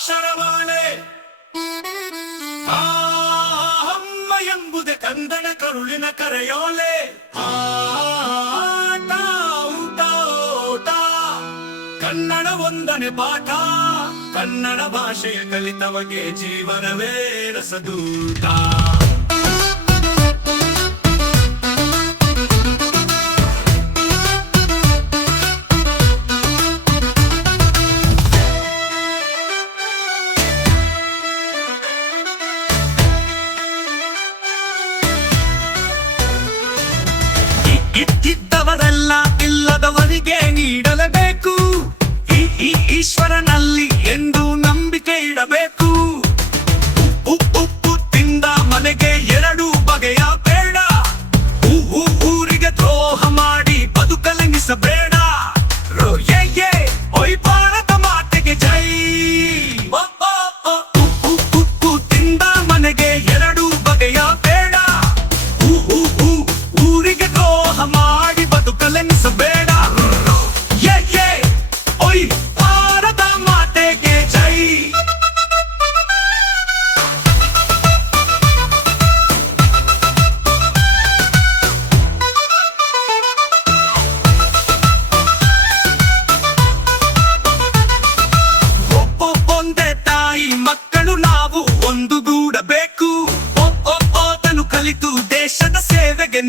ಅಕ್ಷರವಾಣೆ ಆ ಅಮ್ಮ ಎಂಬುದೇ ಕಂದನ ಕರುಳಿನ ಕರೆಯೋಲೆ. ಕನ್ನಡ ಒಂದನೆ ಪಾಠ. ಕನ್ನಡ ಭಾಷೆಯ ಕಲಿತವಗೆ ಜೀವನವೇ ರಸದೂಟ. இத்தவரெல்லாம்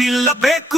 ni la beta.